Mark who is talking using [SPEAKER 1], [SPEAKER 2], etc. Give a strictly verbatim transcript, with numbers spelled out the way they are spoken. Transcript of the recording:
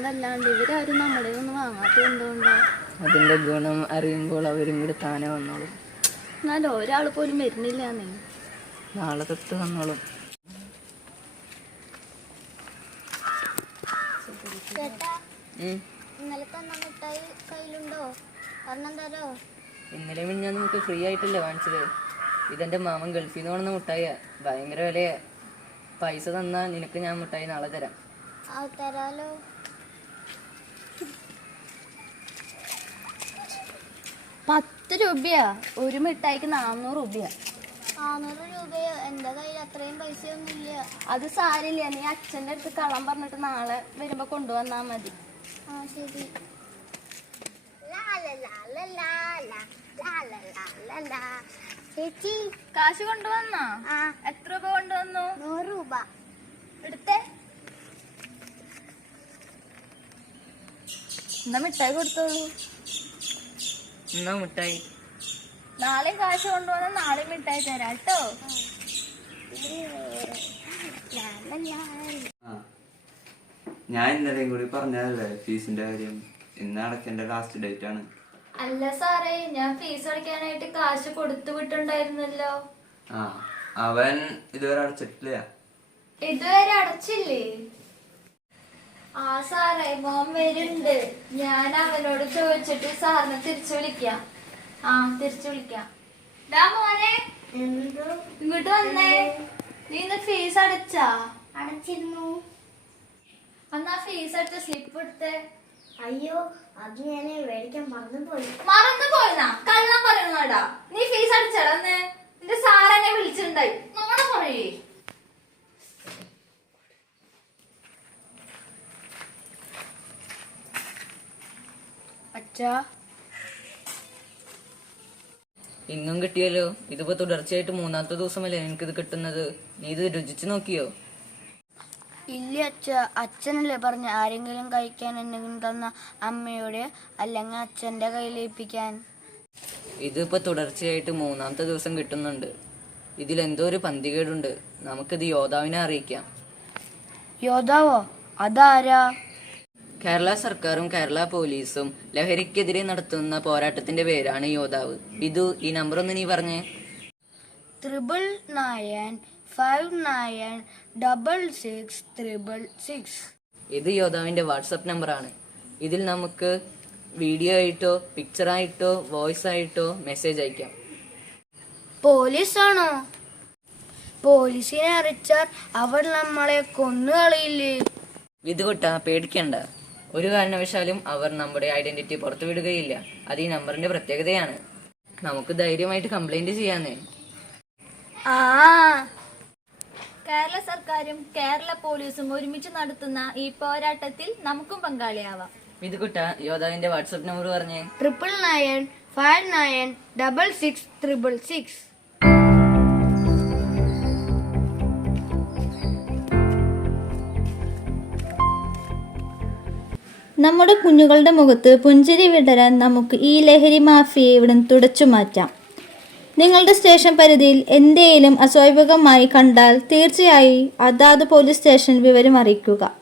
[SPEAKER 1] വാങ്ങുന്നതല്ലാണ്ട് ഇവരാരും നമ്മുടെ ഒന്നും വാങ്ങാത്തത് എന്തുകൊണ്ടോ?
[SPEAKER 2] അതിന്റെ ഗുണം അറിയുമ്പോൾ അവരും കൂടെ താനെ വന്നോളും.
[SPEAKER 1] എന്നാലും ഒരാൾ പോലും വരുന്നില്ല. നീ
[SPEAKER 2] നാളെ തൊട്ട് വന്നോളും. ഇന്നലെ ഞാൻ നമുക്ക് ഫ്രീ ആയിട്ടല്ലേ വാങ്ങിച്ചത്. ഇതെന്റെ മാമൻ ഗൾഫിൽ നിന്ന് കൊണ്ടുവന്ന മുട്ടായ. ഭയങ്കര വിലയാ. പൈസ തന്നാ നിനക്ക് ഞാൻ മുട്ടായി നാളെ തരാം.
[SPEAKER 3] തരാലോ.
[SPEAKER 1] പത്ത് രൂപയാ ഒരു മിഠായിക്ക്. നാന്നൂറ് രൂപയാ.
[SPEAKER 3] നാന്നൂറ് രൂപയോ? എന്റെ കയ്യിൽ അത്രയും പൈസയൊന്നും ഇല്ല.
[SPEAKER 1] അത് സാരില്ല, നീ അച്ഛൻ്റെ അടുത്ത് കള്ളം പറഞ്ഞിട്ട് നാളെ വരുമ്പോ കൊണ്ടുവന്നാ മതി.
[SPEAKER 3] ആ ശരി. ചേച്ചി
[SPEAKER 1] കാശ് കൊണ്ടുവന്നോ? എത്ര രൂപ കൊണ്ടുവന്നു?
[SPEAKER 3] നൂറ് രൂപ.
[SPEAKER 1] എടുത്തേ. എന്നാ മിഠായി കൊടുത്തോളൂ.
[SPEAKER 2] എന്നാ മിഠായി.
[SPEAKER 1] നാളെ കാശ് കൊണ്ടുവന്ന നാളെ മിഠായി തരാം കേട്ടോ.
[SPEAKER 4] ഞാൻ ഇന്നലെയും കൂടി പറഞ്ഞതല്ലേ ഫീസിന്റെ കാര്യം. ഇന്ന് അടക്കേണ്ട ലാസ്റ്റ് ഡേറ്റ് ആണ്.
[SPEAKER 1] അല്ല സാറേ, ഞാൻ ഫീസ് അടയ്ക്കാനായിട്ട് കാശ് കൊടുത്തു വിട്ടുണ്ടായിരുന്നല്ലോ.
[SPEAKER 4] ആ അവൻ ഇതുവരെ അടച്ചിട്ടില്ല.
[SPEAKER 1] ഇതുവരെ അടച്ചില്ലേ? ആ സാറേ, മോൻ വരുന്നുണ്ട്. ഞാൻ അവനോട് ചോദിച്ചിട്ട് സാറിനെ തിരിച്ചു വിളിക്കാം. ആ തിരിച്ചു വിളിക്കാം. ഡാ മോനെ, ഇങ്ങോട്ട് വന്നേ. നീ ഇന്ന് ഫീസ് അടച്ചാ?
[SPEAKER 3] അടച്ചിരുന്നു.
[SPEAKER 1] അന്നാ ഫീസ് അടച്ച സ്ലിപ്പ് എടുത്തേ.
[SPEAKER 3] അയ്യോ, അത് ഞാൻ മേടിക്കാൻ മറന്നുപോയി.
[SPEAKER 1] മറന്നു പോയെന്നാ? കള്ളം പറയുന്നടാ. നീ ഫീസ് അടിച്ചടന്ന് നിന്റെ സാറെന്നെ വിളിച്ചിട്ടുണ്ടായി. നോണ പറയേ. അച്ഛാ,
[SPEAKER 2] ഇന്നും കിട്ടിയല്ലോ. ഇതിപ്പോ തുടർച്ചയായിട്ട് മൂന്നാമത്തെ ദിവസമല്ലേ എനിക്കിത് കിട്ടുന്നത്. നീ ഇത് രുചിച്ചു നോക്കിയോ?
[SPEAKER 3] ഇല്ല അച്ഛ. അച്ഛനല്ലേ പറഞ്ഞ ആരെങ്കിലും കഴിക്കാൻ എന്തെങ്കിലും തന്ന അമ്മയോട് അല്ലെങ്കിൽ അച്ഛന്റെ കയ്യിലേൽപ്പിക്കാൻ.
[SPEAKER 2] ഇതിപ്പോ തുടർച്ചയായിട്ട് മൂന്നാമത്തെ ദിവസം കിട്ടുന്നുണ്ട്. ഇതിലെന്തോ ഒരു പന്തികേടുണ്ട്. നമുക്കിത് യോദ്ധാവിനെ അറിയിക്കാം.
[SPEAKER 3] യോദ്ധാവോ? അതാരാ?
[SPEAKER 2] കേരള സർക്കാരും കേരള പോലീസും ലഹരിക്കെതിരെ നടത്തുന്ന പോരാട്ടത്തിന്റെ പേരാണ് യോദ്ധാവ്. ഇതു ഈ നമ്പർ ഒന്ന് നീ പറഞ്ഞേ.
[SPEAKER 3] Triple nine five nine double six triple six.
[SPEAKER 2] ഇത് യോദ്ധാവിന്റെ വാട്സപ്പ് നമ്പറാണ്. ഇതിൽ നമുക്ക് വീഡിയോ ആയിട്ടോ പിക്ചറായിട്ടോ വോയിസ് ആയിട്ടോ മെസ്സേജ് അയക്കാം.
[SPEAKER 3] പോലീസാണോ? പോലീസിനെ അറിയിച്ചാൽ അവർ നമ്മളെ കൊന്നുകളയില്ലേ?
[SPEAKER 2] വിധുകൊട്ട പേടിക്കണ്ട. ഒരു കാരണവശാലും അവർ നമ്മുടെ ഐഡന്റിറ്റി പുറത്തുവിടുകയില്ല. അത് ഈ നമ്പറിന്റെ പ്രത്യേകതയാണ്. നമുക്ക് ധൈര്യമായിട്ട് കംപ്ലൈന്റ് ചെയ്യാന്നേ.
[SPEAKER 3] ആ
[SPEAKER 1] കേരള സർക്കാരും കേരള പോലീസും ഒരുമിച്ച് നടത്തുന്ന ഈ പോരാട്ടത്തിൽ നമുക്കും പങ്കാളിയാവാം.
[SPEAKER 2] വിധുകുട്ട യോദ്ധാവിന്റെ വാട്സപ്പ് നമ്പർ പറഞ്ഞേ.
[SPEAKER 3] Triple nine five nine double six triple six.
[SPEAKER 5] നമ്മുടെ കുഞ്ഞുങ്ങളുടെ മുഖത്ത് പുഞ്ചിരി വിടരാൻ നമുക്ക് ഈ ലഹരി മാഫിയയെ ഇവിടെ തുടച്ചു മാറ്റാം. നിങ്ങളുടെ സ്റ്റേഷൻ പരിധിയിൽ എന്തെങ്കിലും അസ്വാഭാവികമായി കണ്ടാൽ തീർച്ചയായും അതാത് പോലീസ് സ്റ്റേഷൻ വിവരം അറിയിക്കുക.